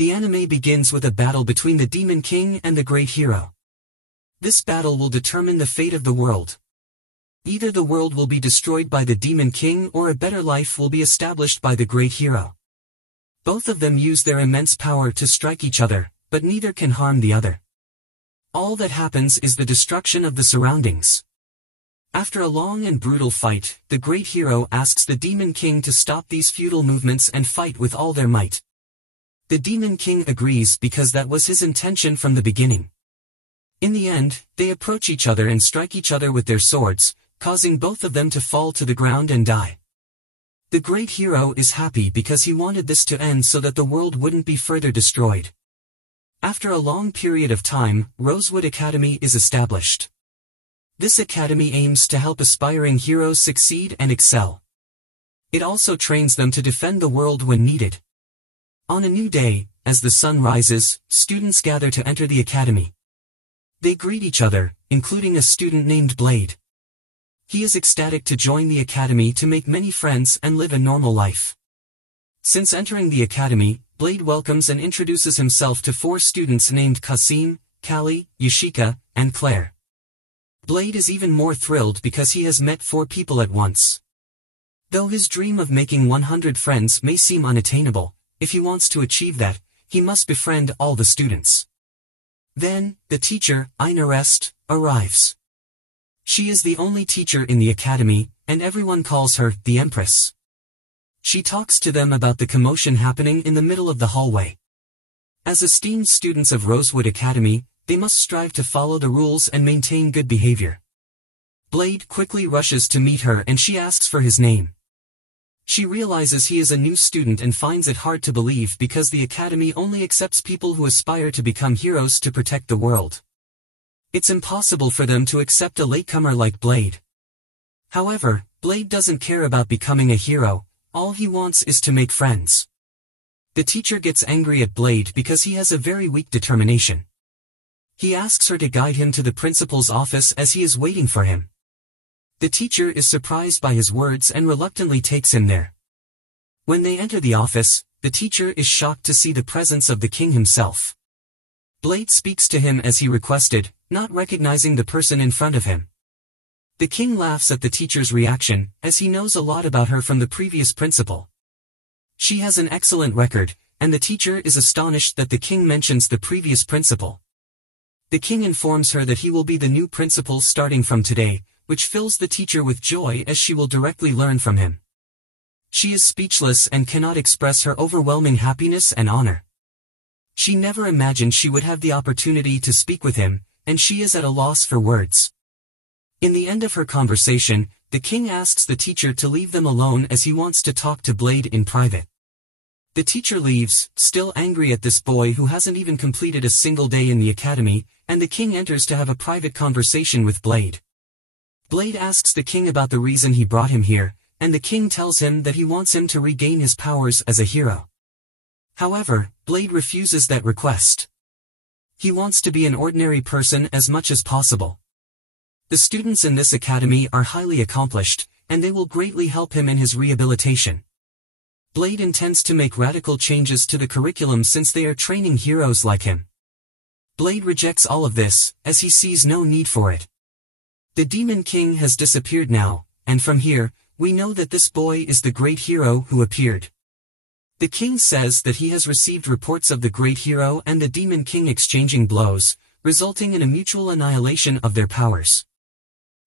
The anime begins with a battle between the Demon King and the Great Hero. This battle will determine the fate of the world. Either the world will be destroyed by the Demon King or a better life will be established by the Great Hero. Both of them use their immense power to strike each other, but neither can harm the other. All that happens is the destruction of the surroundings. After a long and brutal fight, the Great Hero asks the Demon King to stop these futile movements and fight with all their might. The Demon King agrees because that was his intention from the beginning. In the end, they approach each other and strike each other with their swords, causing both of them to fall to the ground and die. The Great Hero is happy because he wanted this to end so that the world wouldn't be further destroyed. After a long period of time, Rosewood Academy is established. This academy aims to help aspiring heroes succeed and excel. It also trains them to defend the world when needed. On a new day, as the sun rises, students gather to enter the academy. They greet each other, including a student named Blade. He is ecstatic to join the academy to make many friends and live a normal life. Since entering the academy, Blade welcomes and introduces himself to 4 students named Kasim, Kali, Yoshika, and Claire. Blade is even more thrilled because he has met 4 people at once. Though his dream of making 100 friends may seem unattainable, if he wants to achieve that, he must befriend all the students. Then, the teacher, Anirecaped, arrives. She is the only teacher in the academy, and everyone calls her the Empress. She talks to them about the commotion happening in the middle of the hallway. As esteemed students of Rosewood Academy, they must strive to follow the rules and maintain good behavior. Blade quickly rushes to meet her and she asks for his name. She realizes he is a new student and finds it hard to believe because the academy only accepts people who aspire to become heroes to protect the world. It's impossible for them to accept a latecomer like Blade. However, Blade doesn't care about becoming a hero, all he wants is to make friends. The teacher gets angry at Blade because he has a very weak determination. He asks her to guide him to the principal's office as he is waiting for him. The teacher is surprised by his words and reluctantly takes him there. When they enter the office, the teacher is shocked to see the presence of the king himself. Blade speaks to him as he requested, not recognizing the person in front of him. The king laughs at the teacher's reaction, as he knows a lot about her from the previous principal. She has an excellent record, and the teacher is astonished that the king mentions the previous principal. The king informs her that he will be the new principal starting from today, which fills the teacher with joy as she will directly learn from him. She is speechless and cannot express her overwhelming happiness and honor. She never imagined she would have the opportunity to speak with him, and she is at a loss for words. In the end of her conversation, the king asks the teacher to leave them alone as he wants to talk to Blade in private. The teacher leaves, still angry at this boy who hasn't even completed a single day in the academy, and the king enters to have a private conversation with Blade. Blade asks the king about the reason he brought him here, and the king tells him that he wants him to regain his powers as a hero. However, Blade refuses that request. He wants to be an ordinary person as much as possible. The students in this academy are highly accomplished, and they will greatly help him in his rehabilitation. Blade intends to make radical changes to the curriculum since they are training heroes like him. Blade rejects all of this, as he sees no need for it. The Demon King has disappeared now, and from here, we know that this boy is the great hero who appeared. The king says that he has received reports of the great hero and the Demon King exchanging blows, resulting in a mutual annihilation of their powers.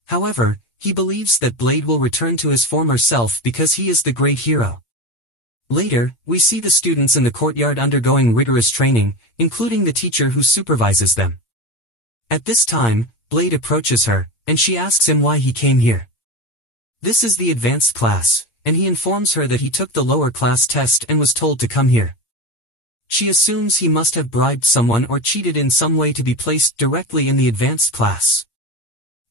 However, he believes that Blade will return to his former self because he is the great hero. Later, we see the students in the courtyard undergoing rigorous training, including the teacher who supervises them. At this time, Blade approaches her, and she asks him why he came here. This is the advanced class, and he informs her that he took the lower class test and was told to come here. She assumes he must have bribed someone or cheated in some way to be placed directly in the advanced class.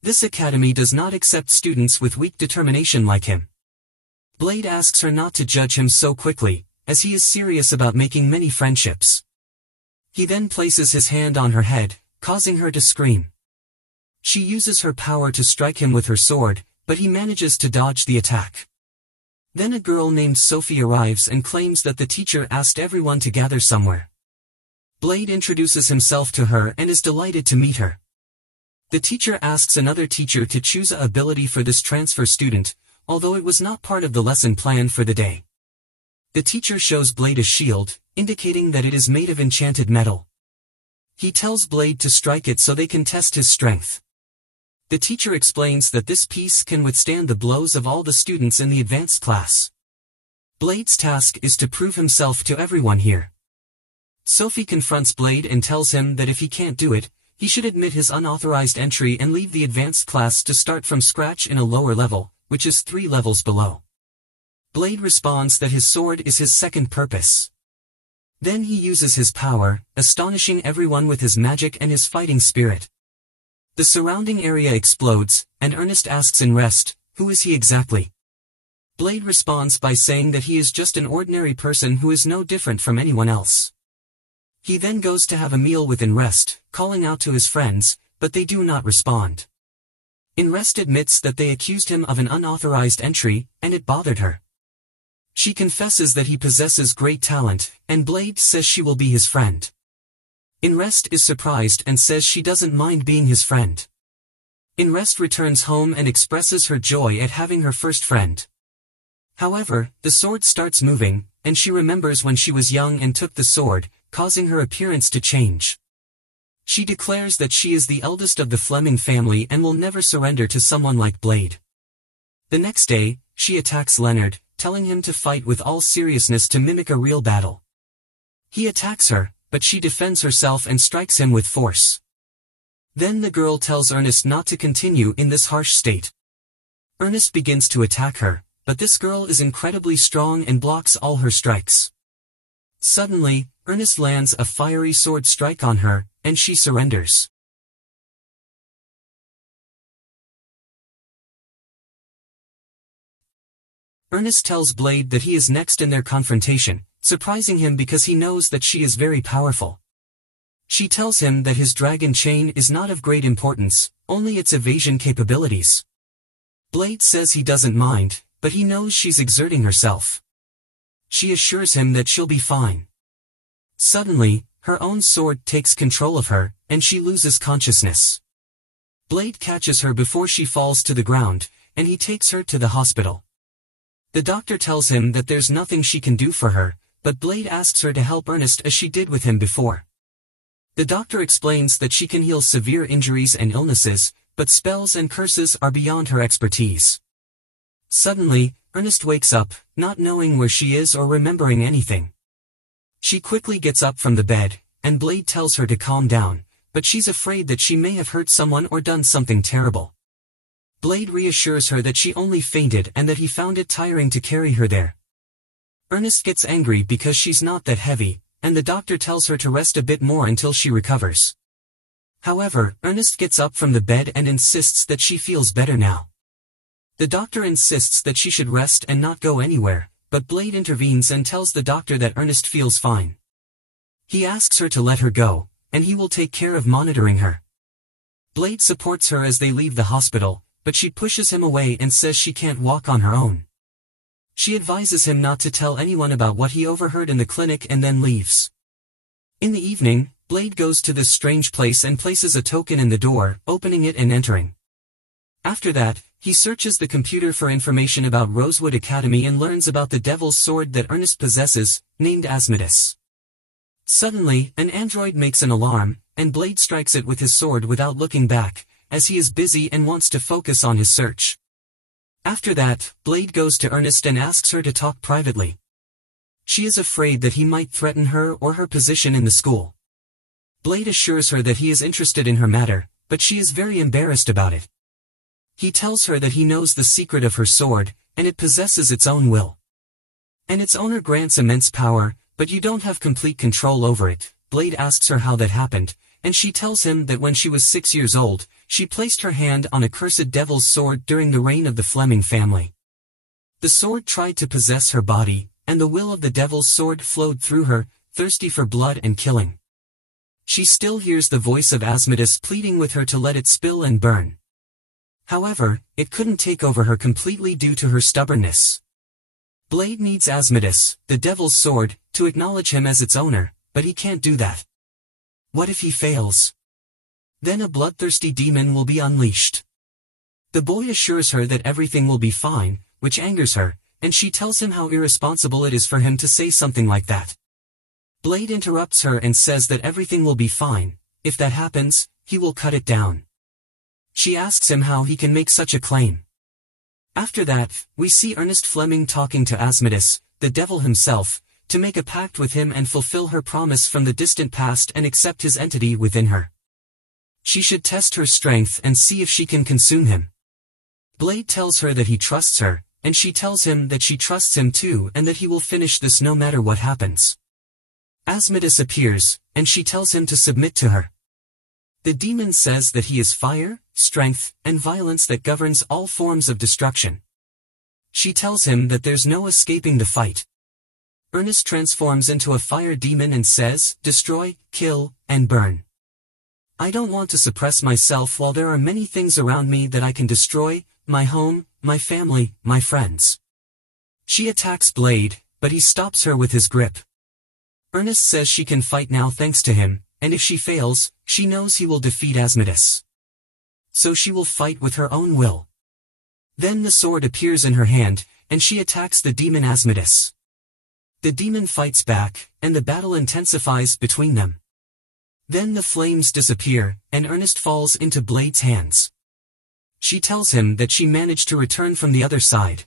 This academy does not accept students with weak determination like him. Blade asks her not to judge him so quickly, as he is serious about making many friendships. He then places his hand on her head, causing her to scream. She uses her power to strike him with her sword, but he manages to dodge the attack. Then a girl named Sophie arrives and claims that the teacher asked everyone to gather somewhere. Blade introduces himself to her and is delighted to meet her. The teacher asks another teacher to choose a ability for this transfer student, although it was not part of the lesson plan for the day. The teacher shows Blade a shield, indicating that it is made of enchanted metal. He tells Blade to strike it so they can test his strength. The teacher explains that this piece can withstand the blows of all the students in the advanced class. Blade's task is to prove himself to everyone here. Sophie confronts Blade and tells him that if he can't do it, he should admit his unauthorized entry and leave the advanced class to start from scratch in a lower level, which is 3 levels below. Blade responds that his sword is his second purpose. Then he uses his power, astonishing everyone with his magic and his fighting spirit. The surrounding area explodes, and Ernest asks in rest, who is he exactly? Blade responds by saying that he is just an ordinary person who is no different from anyone else. He then goes to have a meal with Inrest, calling out to his friends, but they do not respond. Inrest admits that they accused him of an unauthorized entry, and it bothered her. She confesses that he possesses great talent, and Blade says she will be his friend. Inrest is surprised and says she doesn't mind being his friend. Inrest returns home and expresses her joy at having her first friend. However, the sword starts moving, and she remembers when she was young and took the sword, causing her appearance to change. She declares that she is the eldest of the Fleming family and will never surrender to someone like Blade. The next day, she attacks Leonard, telling him to fight with all seriousness to mimic a real battle. He attacks her, but she defends herself and strikes him with force. Then the girl tells Ernest not to continue in this harsh state. Ernest begins to attack her, but this girl is incredibly strong and blocks all her strikes. Suddenly, Ernest lands a fiery sword strike on her, and she surrenders. Ernest tells Blade that he is next in their confrontation, surprising him because he knows that she is very powerful. She tells him that his dragon chain is not of great importance, only its evasion capabilities. Blade says he doesn't mind, but he knows she's exerting herself. She assures him that she'll be fine. Suddenly, her own sword takes control of her, and she loses consciousness. Blade catches her before she falls to the ground, and he takes her to the hospital. The doctor tells him that there's nothing she can do for her, but Blade asks her to help Ernest as she did with him before. The doctor explains that she can heal severe injuries and illnesses, but spells and curses are beyond her expertise. Suddenly, Ernest wakes up, not knowing where she is or remembering anything. She quickly gets up from the bed, and Blade tells her to calm down, but she's afraid that she may have hurt someone or done something terrible. Blade reassures her that she only fainted and that he found it tiring to carry her there. Ernest gets angry because she's not that heavy, and the doctor tells her to rest a bit more until she recovers. However, Ernest gets up from the bed and insists that she feels better now. The doctor insists that she should rest and not go anywhere, but Blade intervenes and tells the doctor that Ernest feels fine. He asks her to let her go, and he will take care of monitoring her. Blade supports her as they leave the hospital, but she pushes him away and says she can't walk on her own. She advises him not to tell anyone about what he overheard in the clinic and then leaves. In the evening, Blade goes to this strange place and places a token in the door, opening it and entering. After that, he searches the computer for information about Rosewood Academy and learns about the devil's sword that Ernest possesses, named Asmodeus. Suddenly, an android makes an alarm, and Blade strikes it with his sword without looking back, as he is busy and wants to focus on his search. After that, Blade goes to Ernest and asks her to talk privately. She is afraid that he might threaten her or her position in the school. Blade assures her that he is interested in her matter, but she is very embarrassed about it. He tells her that he knows the secret of her sword, and it possesses its own will. And its owner grants immense power, but you don't have complete control over it. Blade asks her how that happened, and she tells him that when she was 6 years old, she placed her hand on a cursed devil's sword during the reign of the Fleming family. The sword tried to possess her body, and the will of the devil's sword flowed through her, thirsty for blood and killing. She still hears the voice of Asmodeus pleading with her to let it spill and burn. However, it couldn't take over her completely due to her stubbornness. Blade needs Asmodeus, the devil's sword, to acknowledge him as its owner, but he can't do that. What if he fails? Then a bloodthirsty demon will be unleashed. The boy assures her that everything will be fine, which angers her, and she tells him how irresponsible it is for him to say something like that. Blade interrupts her and says that everything will be fine. If that happens, he will cut it down. She asks him how he can make such a claim. After that, we see Ernest Fleming talking to Asmodeus, the devil himself, to make a pact with him and fulfill her promise from the distant past and accept his entity within her. She should test her strength and see if she can consume him. Blade tells her that he trusts her, and she tells him that she trusts him too and that he will finish this no matter what happens. Asmodeus appears, and she tells him to submit to her. The demon says that he is fire, strength, and violence that governs all forms of destruction. She tells him that there's no escaping the fight. Ernest transforms into a fire demon and says, destroy, kill, and burn. I don't want to suppress myself while there are many things around me that I can destroy, my home, my family, my friends. She attacks Blade, but he stops her with his grip. Ernest says she can fight now thanks to him, and if she fails, she knows he will defeat Asmodeus. So she will fight with her own will. Then the sword appears in her hand, and she attacks the demon Asmodeus. The demon fights back, and the battle intensifies between them. Then the flames disappear, and Ernest falls into Blade's hands. She tells him that she managed to return from the other side.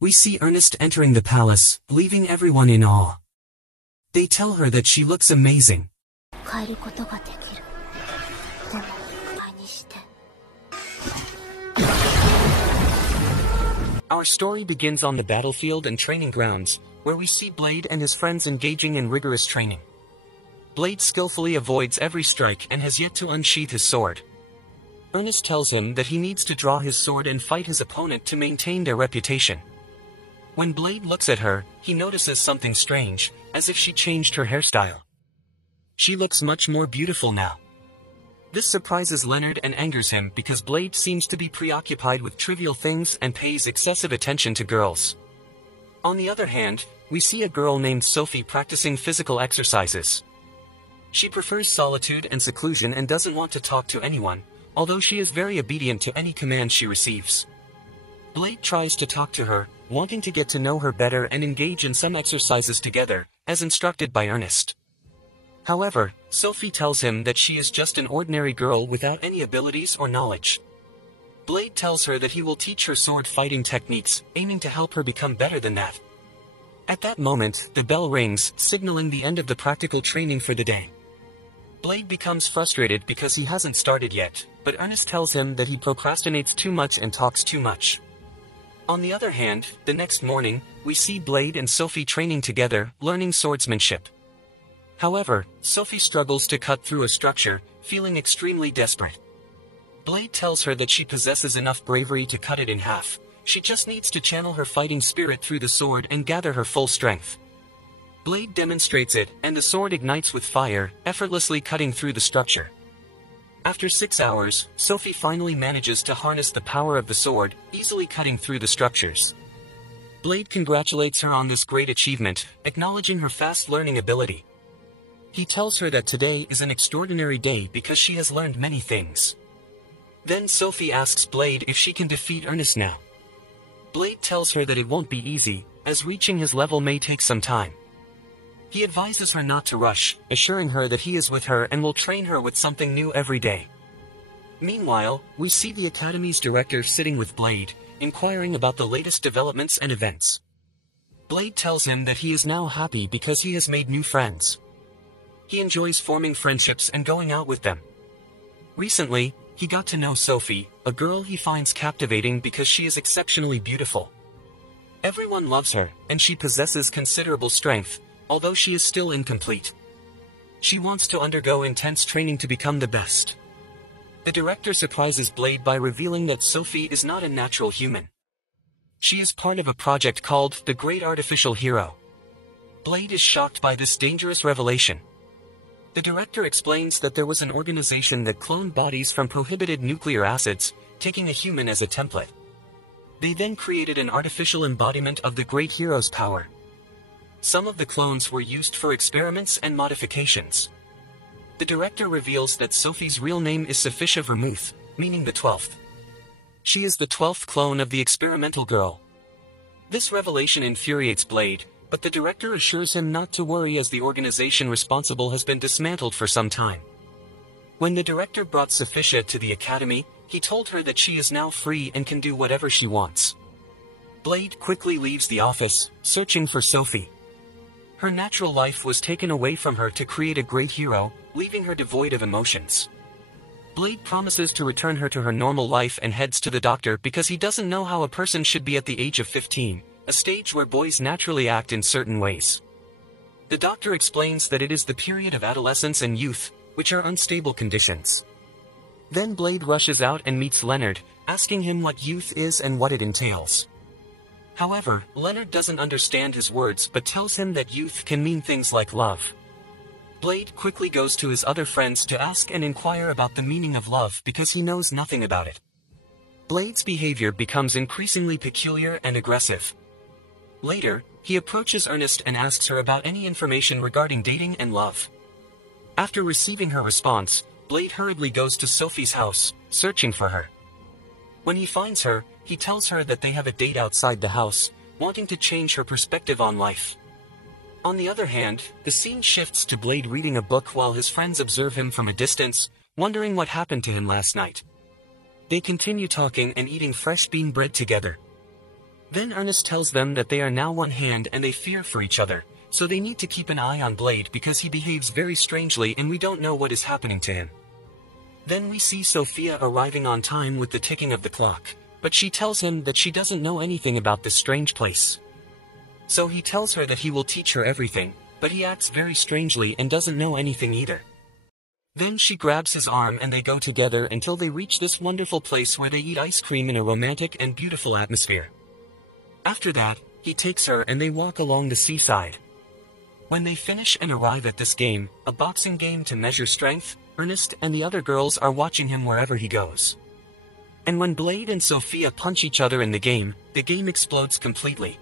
We see Ernest entering the palace, leaving everyone in awe. They tell her that she looks amazing. Our story begins on the battlefield and training grounds, where we see Blade and his friends engaging in rigorous training. Blade skillfully avoids every strike and has yet to unsheath his sword. Ernest tells him that he needs to draw his sword and fight his opponent to maintain their reputation. When Blade looks at her, he notices something strange, as if she changed her hairstyle. She looks much more beautiful now. This surprises Leonard and angers him because Blade seems to be preoccupied with trivial things and pays excessive attention to girls. On the other hand, we see a girl named Sophie practicing physical exercises. She prefers solitude and seclusion and doesn't want to talk to anyone, although she is very obedient to any command she receives. Blade tries to talk to her, wanting to get to know her better and engage in some exercises together, as instructed by Ernest. However, Sophie tells him that she is just an ordinary girl without any abilities or knowledge. Blade tells her that he will teach her sword fighting techniques, aiming to help her become better than that. At that moment, the bell rings, signaling the end of the practical training for the day. Blade becomes frustrated because he hasn't started yet, but Ernest tells him that he procrastinates too much and talks too much. On the other hand, the next morning, we see Blade and Sophie training together, learning swordsmanship. However, Sophie struggles to cut through a structure, feeling extremely desperate. Blade tells her that she possesses enough bravery to cut it in half. She just needs to channel her fighting spirit through the sword and gather her full strength. Blade demonstrates it, and the sword ignites with fire, effortlessly cutting through the structure. After 6 hours, Sophie finally manages to harness the power of the sword, easily cutting through the structures. Blade congratulates her on this great achievement, acknowledging her fast learning ability. He tells her that today is an extraordinary day because she has learned many things. Then Sophie asks Blade if she can defeat Ernest now. Blade tells her that it won't be easy, as reaching his level may take some time. He advises her not to rush, assuring her that he is with her and will train her with something new every day. Meanwhile, we see the Academy's director sitting with Blade, inquiring about the latest developments and events. Blade tells him that he is now happy because he has made new friends. He enjoys forming friendships and going out with them. Recently, he got to know Sophie, a girl he finds captivating because she is exceptionally beautiful. Everyone loves her, and she possesses considerable strength, although she is still incomplete. She wants to undergo intense training to become the best. The director surprises Blade by revealing that Sophie is not a natural human. She is part of a project called the Great Artificial Hero. Blade is shocked by this dangerous revelation. The director explains that there was an organization that cloned bodies from prohibited nuclear acids, taking a human as a template. They then created an artificial embodiment of the great hero's power. Some of the clones were used for experiments and modifications. The director reveals that Sophie's real name is Sophicia Vermouth, meaning the 12th. She is the 12th clone of the experimental girl. This revelation infuriates Blade, but the director assures him not to worry as the organization responsible has been dismantled for some time. When the director brought Sophicia to the academy, he told her that she is now free and can do whatever she wants. Blade quickly leaves the office, searching for Sophie. Her natural life was taken away from her to create a great hero, leaving her devoid of emotions. Blade promises to return her to her normal life and heads to the doctor because he doesn't know how a person should be at the age of 15, a stage where boys naturally act in certain ways. The doctor explains that it is the period of adolescence and youth, which are unstable conditions. Then Blade rushes out and meets Leonard, asking him what youth is and what it entails. However, Leonard doesn't understand his words but tells him that youth can mean things like love. Blade quickly goes to his other friends to ask and inquire about the meaning of love because he knows nothing about it. Blade's behavior becomes increasingly peculiar and aggressive. Later, he approaches Ernest and asks her about any information regarding dating and love. After receiving her response, Blade hurriedly goes to Sophie's house, searching for her. When he finds her, he tells her that they have a date outside the house, wanting to change her perspective on life. On the other hand, the scene shifts to Blade reading a book while his friends observe him from a distance, wondering what happened to him last night. They continue talking and eating fresh bean bread together. Then Ernest tells them that they are now one hand and they fear for each other, so they need to keep an eye on Blade because he behaves very strangely and we don't know what is happening to him. Then we see Sophia arriving on time with the ticking of the clock, but she tells him that she doesn't know anything about this strange place. So he tells her that he will teach her everything, but he acts very strangely and doesn't know anything either. Then she grabs his arm and they go together until they reach this wonderful place where they eat ice cream in a romantic and beautiful atmosphere. After that, he takes her and they walk along the seaside. When they finish and arrive at this game, a boxing game to measure strength, Ernest and the other girls are watching him wherever he goes. And when Blade and Sophia punch each other in the game explodes completely.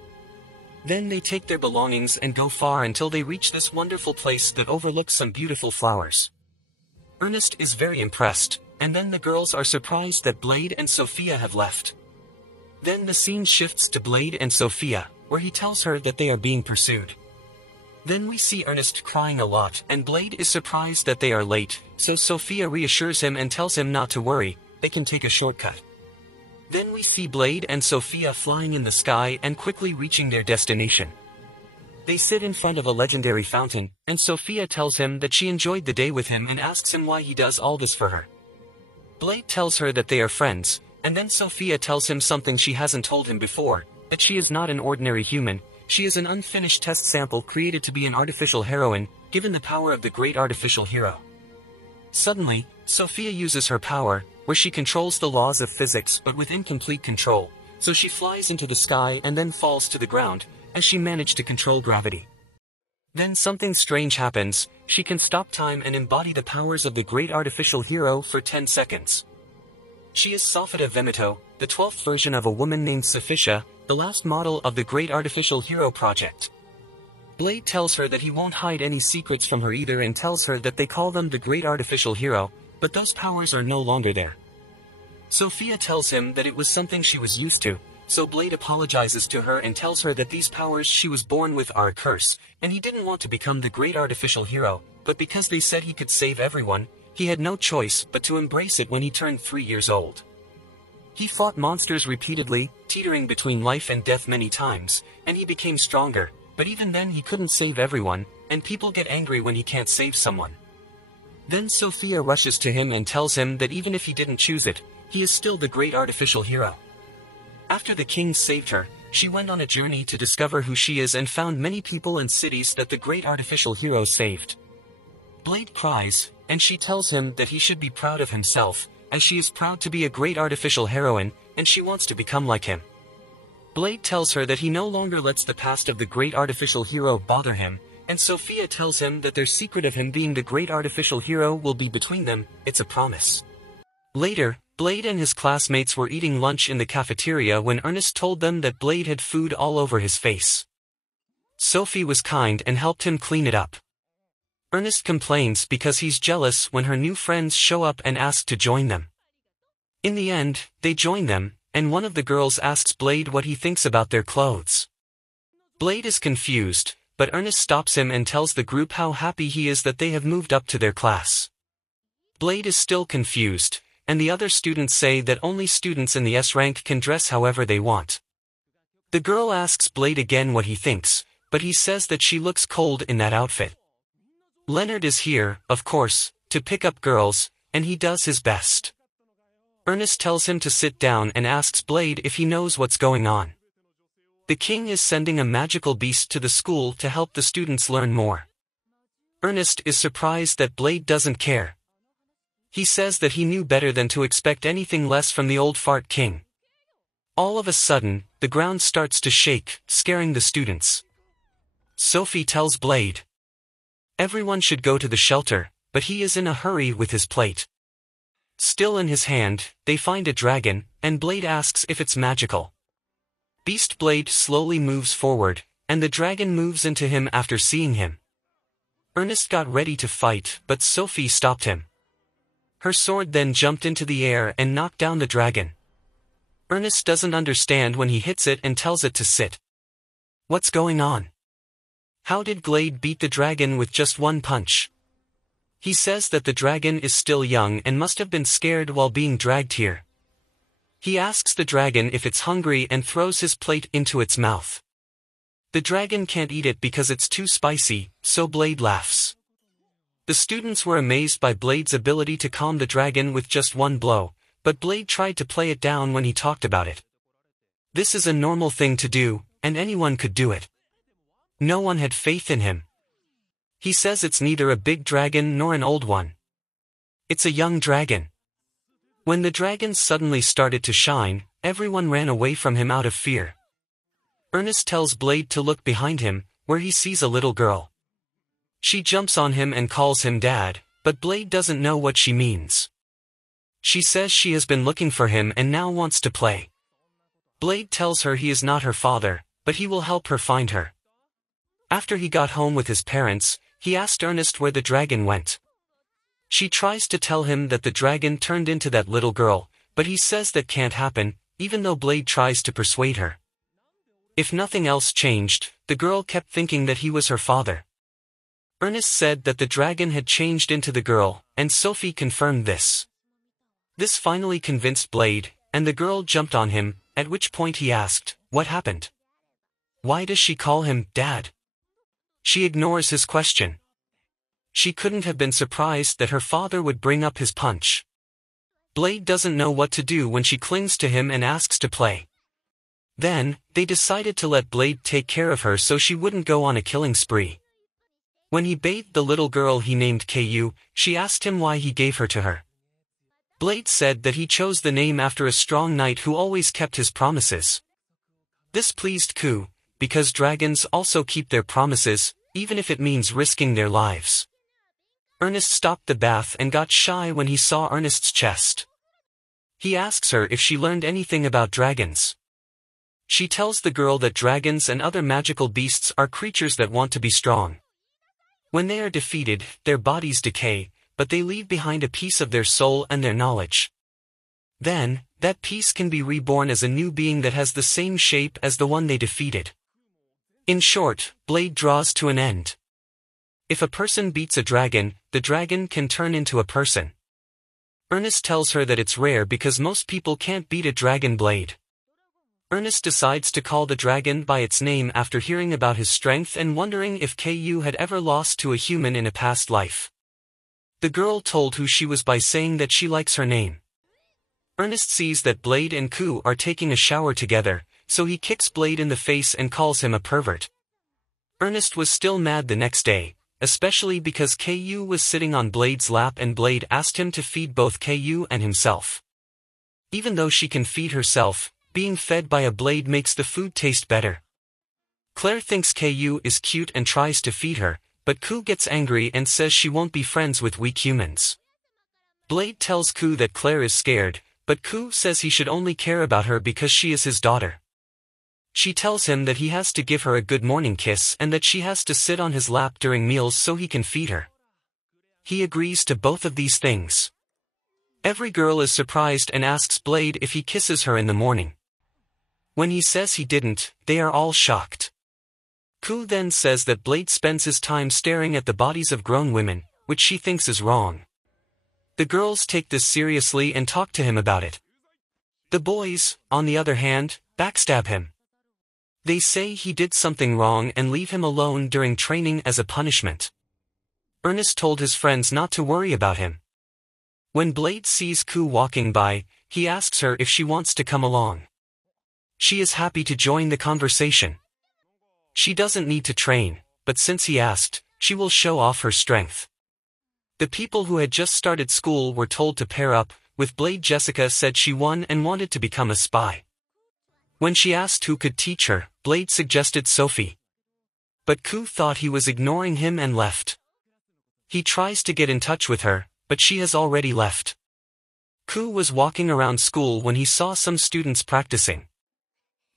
Then they take their belongings and go far until they reach this wonderful place that overlooks some beautiful flowers. Ernest is very impressed, and then the girls are surprised that Blade and Sophia have left. Then the scene shifts to Blade and Sophia, where he tells her that they are being pursued. Then we see Ernest crying a lot and Blade is surprised that they are late, so Sophia reassures him and tells him not to worry, they can take a shortcut. Then we see Blade and Sophia flying in the sky and quickly reaching their destination. They sit in front of a legendary fountain, and Sophia tells him that she enjoyed the day with him and asks him why he does all this for her. Blade tells her that they are friends, and then Sophia tells him something she hasn't told him before, that she is not an ordinary human, she is an unfinished test sample created to be an artificial heroine, given the power of the great artificial hero. Suddenly, Sophia uses her power, where she controls the laws of physics but with incomplete control, so she flies into the sky and then falls to the ground, as she managed to control gravity. Then something strange happens, she can stop time and embody the powers of the great artificial hero for 10 seconds. She is Safada Vemito, the 12th version of a woman named Sophicia, the last model of the great artificial hero project. Blade tells her that he won't hide any secrets from her either and tells her that they call them the great artificial hero, but those powers are no longer there. Sophia tells him that it was something she was used to, so Blade apologizes to her and tells her that these powers she was born with are a curse, and he didn't want to become the great artificial hero, but because they said he could save everyone, he had no choice but to embrace it when he turned 3 years old. He fought monsters repeatedly, teetering between life and death many times, and he became stronger, but even then he couldn't save everyone, and people get angry when he can't save someone. Then Sophia rushes to him and tells him that even if he didn't choose it, he is still the great artificial hero. After the king saved her, she went on a journey to discover who she is and found many people and cities that the great artificial hero saved. Blade cries, and she tells him that he should be proud of himself, as she is proud to be a great artificial heroine, and she wants to become like him. Blade tells her that he no longer lets the past of the great artificial hero bother him, and Sophia tells him that their secret of him being the great artificial hero will be between them, it's a promise. Later, Blade and his classmates were eating lunch in the cafeteria when Ernest told them that Blade had food all over his face. Sophie was kind and helped him clean it up. Ernest complains because he's jealous when her new friends show up and ask to join them. In the end, they join them, and one of the girls asks Blade what he thinks about their clothes. Blade is confused, but Ernest stops him and tells the group how happy he is that they have moved up to their class. Blade is still confused, and the other students say that only students in the S rank can dress however they want. The girl asks Blade again what he thinks, but he says that she looks cold in that outfit. Leonard is here, of course, to pick up girls, and he does his best. Ernest tells him to sit down and asks Blade if he knows what's going on. The king is sending a magical beast to the school to help the students learn more. Ernest is surprised that Blade doesn't care. He says that he knew better than to expect anything less from the old fart king. All of a sudden, the ground starts to shake, scaring the students. Sophie tells Blade everyone should go to the shelter, but he is in a hurry with his plate. Still in his hand, they find a dragon, and Blade asks if it's magical. Beast Blade slowly moves forward, and the dragon moves into him after seeing him. Ernest got ready to fight, but Sophie stopped him. Her sword then jumped into the air and knocked down the dragon. Ernest doesn't understand when he hits it and tells it to sit. What's going on? How did Blade beat the dragon with just one punch? He says that the dragon is still young and must have been scared while being dragged here. He asks the dragon if it's hungry and throws his plate into its mouth. The dragon can't eat it because it's too spicy, so Blade laughs. The students were amazed by Blade's ability to calm the dragon with just one blow, but Blade tried to play it down when he talked about it. This is a normal thing to do, and anyone could do it. No one had faith in him. He says it's neither a big dragon nor an old one. It's a young dragon. When the dragon suddenly started to shine, everyone ran away from him out of fear. Ernest tells Blade to look behind him, where he sees a little girl. She jumps on him and calls him Dad, but Blade doesn't know what she means. She says she has been looking for him and now wants to play. Blade tells her he is not her father, but he will help her find her. After he got home with his parents, he asked Ernest where the dragon went. She tries to tell him that the dragon turned into that little girl, but he says that can't happen, even though Blade tries to persuade her. If nothing else changed, the girl kept thinking that he was her father. Ernest said that the dragon had changed into the girl, and Sophie confirmed this. This finally convinced Blade, and the girl jumped on him, at which point he asked, "What happened? Why does she call him Dad?" She ignores his question. She couldn't have been surprised that her father would bring up his punch. Blade doesn't know what to do when she clings to him and asks to play. Then, they decided to let Blade take care of her so she wouldn't go on a killing spree. When he bathed the little girl he named Kyoushitsu, she asked him why he gave her to her. Blade said that he chose the name after a strong knight who always kept his promises. This pleased Kyoushitsu, because dragons also keep their promises, even if it means risking their lives. Ernest stopped the bath and got shy when he saw Ernest's chest. He asks her if she learned anything about dragons. She tells the girl that dragons and other magical beasts are creatures that want to be strong. When they are defeated, their bodies decay, but they leave behind a piece of their soul and their knowledge. Then, that piece can be reborn as a new being that has the same shape as the one they defeated. In short, Blade draws to an end. If a person beats a dragon, the dragon can turn into a person. Ernest tells her that it's rare because most people can't beat a dragon Blade. Ernest decides to call the dragon by its name after hearing about his strength and wondering if Kyoushitsu had ever lost to a human in a past life. The girl told who she was by saying that she likes her name. Ernest sees that Blade and Kyoushitsu are taking a shower together, so he kicks Blade in the face and calls him a pervert. Ernest was still mad the next day, especially because Kyoushitsu was sitting on Blade's lap and Blade asked him to feed both Kyoushitsu and himself. Even though she can feed herself, being fed by a Blade makes the food taste better. Claire thinks Kyoushitsu is cute and tries to feed her, but Kyoushitsu gets angry and says she won't be friends with weak humans. Blade tells Kyoushitsu that Claire is scared, but Kyoushitsu says he should only care about her because she is his daughter. She tells him that he has to give her a good morning kiss and that she has to sit on his lap during meals so he can feed her. he agrees to both of these things. Every girl is surprised and asks Blade if he kisses her in the morning. When he says he didn't, they are all shocked. Kyou then says that Blade spends his time staring at the bodies of grown women, which she thinks is wrong. The girls take this seriously and talk to him about it. The boys, on the other hand, backstab him. They say he did something wrong and leave him alone during training as a punishment. Ernest told his friends not to worry about him. When Blade sees Kyou walking by, he asks her if she wants to come along. She is happy to join the conversation. She doesn't need to train, but since he asked, she will show off her strength. The people who had just started school were told to pair up, with Blade. Jessica said she won and wanted to become a spy. When she asked who could teach her, Blade suggested Sophie. But Kyou thought he was ignoring him and left. He tries to get in touch with her, but she has already left. Kyou was walking around school when he saw some students practicing.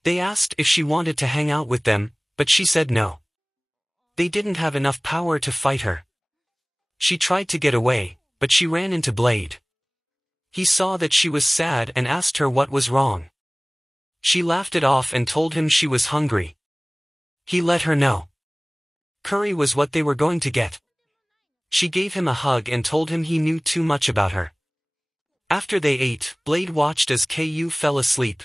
They asked if she wanted to hang out with them, but she said no. They didn't have enough power to fight her. She tried to get away, but she ran into Blade. He saw that she was sad and asked her what was wrong. She laughed it off and told him she was hungry. He let her know. Curry was what they were going to get. She gave him a hug and told him he knew too much about her. After they ate, Blade watched as Kyoushitsu fell asleep.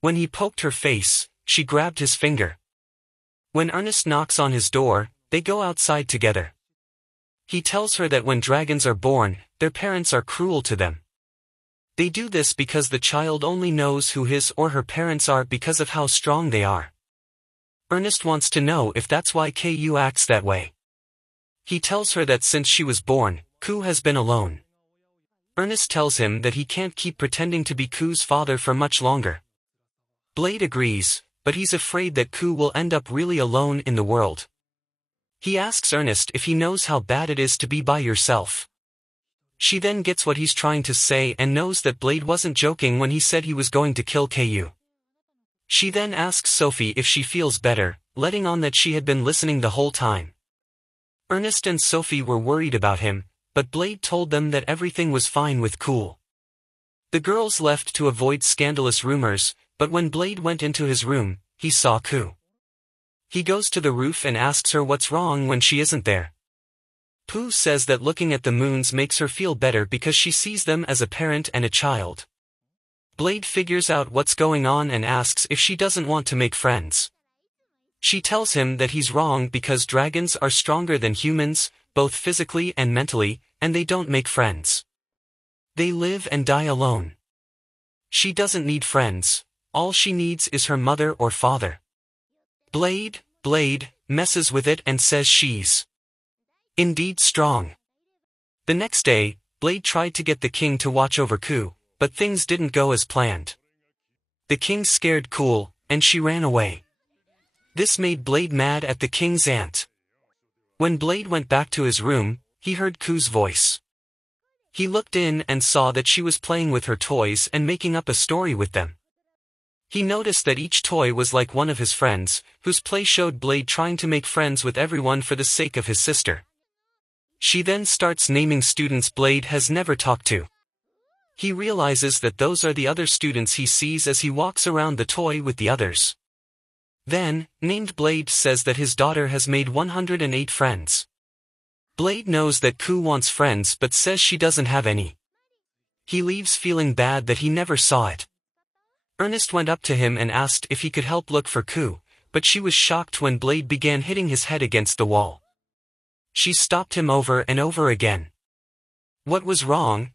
When he poked her face, she grabbed his finger. When Ernest knocks on his door, they go outside together. He tells her that when dragons are born, their parents are cruel to them. They do this because the child only knows who his or her parents are because of how strong they are. Ernest wants to know if that's why Kyoushitsu acts that way. He tells her that since she was born, Kyou has been alone. Ernest tells him that he can't keep pretending to be Kyou's father for much longer. Blade agrees, but he's afraid that Kyou will end up really alone in the world. He asks Ernest if he knows how bad it is to be by yourself. She then gets what he's trying to say and knows that Blade wasn't joking when he said he was going to kill Kyoushitsu. She then asks Sophie if she feels better, letting on that she had been listening the whole time. Ernest and Sophie were worried about him, but Blade told them that everything was fine with Kyou. The girls left to avoid scandalous rumors, but when Blade went into his room, he saw Kyou. He goes to the roof and asks her what's wrong when she isn't there. Pooh says that looking at the moons makes her feel better because she sees them as a parent and a child. Blade figures out what's going on and asks if she doesn't want to make friends. She tells him that he's wrong because dragons are stronger than humans, both physically and mentally, and they don't make friends. They live and die alone. She doesn't need friends, all she needs is her mother or father. Blade messes with it and says she's indeed strong. The next day, Blade tried to get the king to watch over Kyou, but things didn't go as planned. The king scared Kyou, and she ran away. This made Blade mad at the king's aunt. When Blade went back to his room, he heard Kyou's voice. He looked in and saw that she was playing with her toys and making up a story with them. He noticed that each toy was like one of his friends, whose play showed Blade trying to make friends with everyone for the sake of his sister. She then starts naming students Blade has never talked to. He realizes that those are the other students he sees as he walks around the toy with the others. Then, named Blade says that his daughter has made 108 friends. Blade knows that Kyou wants friends but says she doesn't have any. He leaves feeling bad that he never saw it. Ernest went up to him and asked if he could help look for Kyou, but she was shocked when Blade began hitting his head against the wall. She stopped him over and over again. What was wrong?